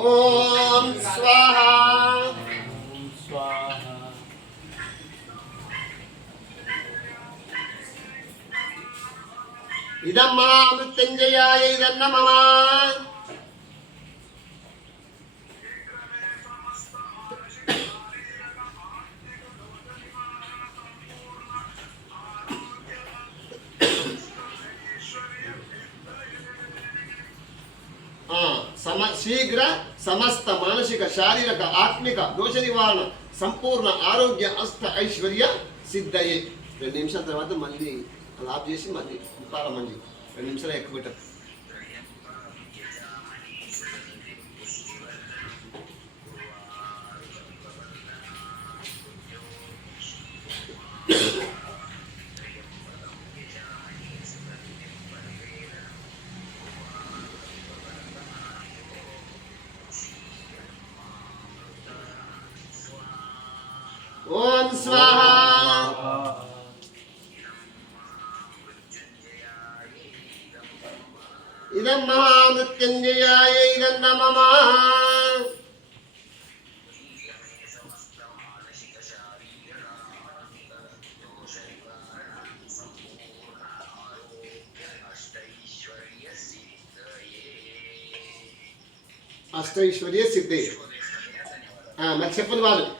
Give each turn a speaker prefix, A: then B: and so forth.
A: ഓം സ്വാഹ ഇതമ്മാമൃത്യഞ്ജയായ ഇതന്ന മമാ సమ శీఘ్ర సమస్త మానసిక శారీరక ఆత్మిక దోష నివారణ సంపూర్ణ ఆరోగ్య అష్ట ఐశ్వర్య సిద్ధయే. రెండు నిమిషాల తర్వాత మళ్ళీ అలా ఆఫ్ చేసి మళ్ళీ ప్రారంభండి రెండు నిమిషాలు ఎక్కువ పెట్టారు ఓం స్వాహ. ఇదం మహామృత్యుంజయాయ ఇదం నమ. అష్టైశ్వర్య సిద్ధి. మరి చెప్పదు వాళ్ళు.